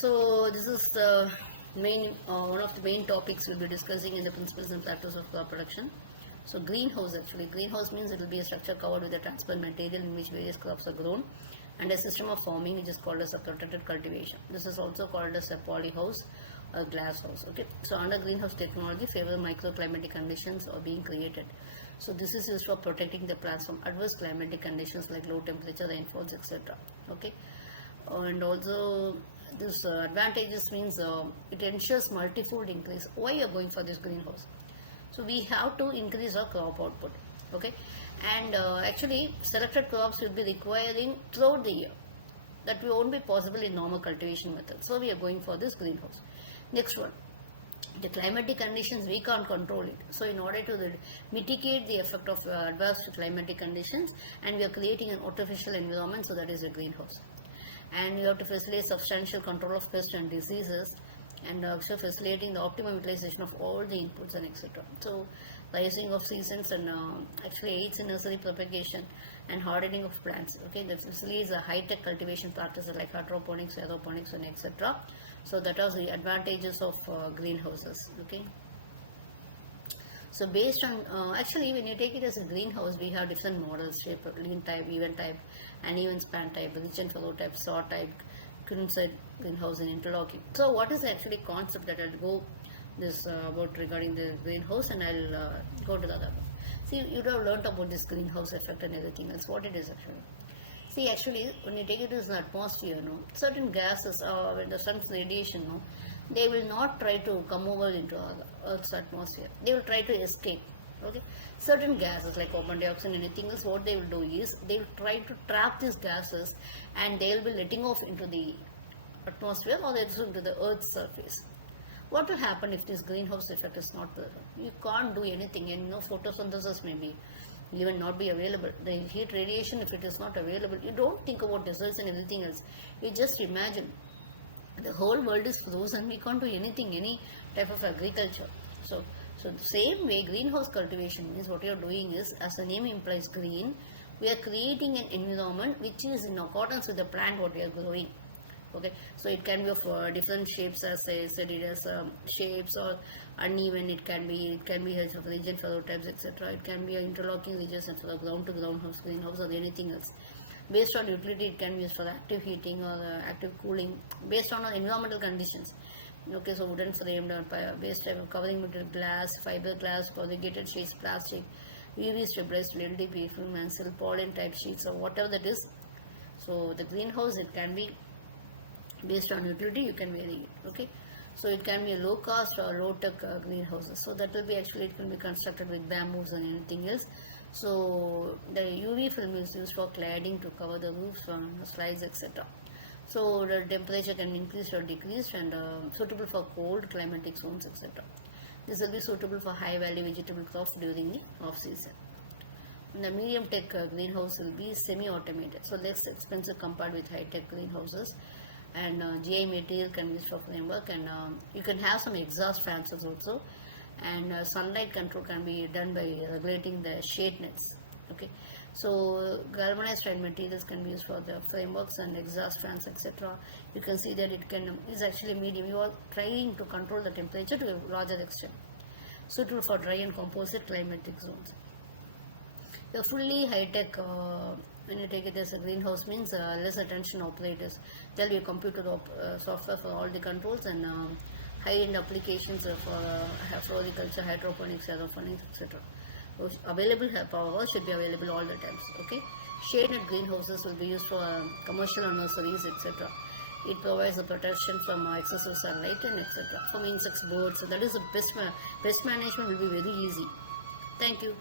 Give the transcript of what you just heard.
So this is the main one of the main topics we'll be discussing in the principles and practice of crop production. So greenhouse means it will be a structure covered with a transparent material in which various crops are grown, and a system of farming which is called as a protected cultivation. This is also called as a polyhouse or glass house. Okay, so under greenhouse technology, favorable microclimatic conditions are being created. So this is used for protecting the plants from adverse climatic conditions like low temperature, rainfalls, etc. Okay, and also this advantages means it ensures multifold increase. Why you are going for this greenhouse? So we have to increase our crop output. Okay, and actually selected crops will be requiring throughout the year. That won't be possible in normal cultivation methods. So we are going for this greenhouse. Next one, the climatic conditions we can't control it. So in order to mitigate the effect of adverse climatic conditions, and we are creating an artificial environment, so that is a greenhouse. And we have to facilitate substantial control of pests and diseases, and also facilitating the optimum utilization of all the inputs and etc. So rising of seasons and actually aids in nursery propagation and hardening of plants. Okay, that facilitates a high-tech cultivation practices like hydroponics, aeroponics, and etc. So that are the advantages of greenhouses. Okay. So based on, actually when you take it as a greenhouse, we have different models: shape, lean type, even type, uneven span type, ridge and furrow type, saw type, inside greenhouse, and interlocking. So what is actually concept that I'll go this about regarding the greenhouse, and I'll go to the other one. See, you have learnt about this greenhouse effect and everything else. What it is actually? See, actually, when you take it as an atmosphere, no, certain gases, when the sun's radiation, no, they will not try to come over into Earth's atmosphere. They will try to escape. Okay, certain gases like carbon dioxide and anything else, what they will do is they will try to trap these gases, and they will be letting off into the atmosphere or into the Earth's surface. What will happen if this greenhouse effect is not present? You can't do anything, and photosynthesis may be even not be available. The heat radiation, if it is not available, you don't think about results and everything else. You just imagine the whole world is frozen. We can't do anything, any type of agriculture. So the same way, greenhouse cultivation means what you are doing is, as the name implies, green. We are creating an environment which is in accordance with the plant what we are growing. Okay, so it can be of different shapes, as I said, it has shapes or uneven. It can be heads of region furrow types, etc. It can be interlocking regions and for the ground to ground house, greenhouse, or anything else. Based on utility, it can be used for active heating or active cooling, based on environmental conditions. Okay, so wooden framed base type of covering material, glass, fiberglass, corrugated sheets, plastic, UV stabilized LDP film, and silk pollen type sheets, or whatever that is. So the greenhouse, it can be based on utility, you can vary it. Okay, so it can be a low cost or low tech greenhouses. So that will be actually, it can be constructed with bamboos and anything else. So the UV film is used for cladding to cover the roofs on slides, etc. So the temperature can increase or decrease, and suitable for cold climatic zones, etc. This will be suitable for high value vegetable crops during the off season. The medium tech greenhouse will be semi-automated, so less expensive compared with high tech greenhouses. And GI material can be used for framework, and you can have some exhaust fans also, and sunlight control can be done by regulating the shade nets. Okay, so galvanized style materials can be used for the frameworks and exhaust fans, etc. You can see that it is actually medium. You are trying to control the temperature to a larger extent. Suitable for dry and composite climatic zones. The fully high-tech, when you take it as a greenhouse, means less attention operators. There will be a computer software for all the controls, and high-end applications for floriculture, hydroponics, aeroponics, etc. Available power should be available all the times. Okay, shaded greenhouses will be used for commercial nurseries, etc. It provides a protection from excessive sunlight and etc. from insects, birds. So that is the best management will be very easy. Thank you.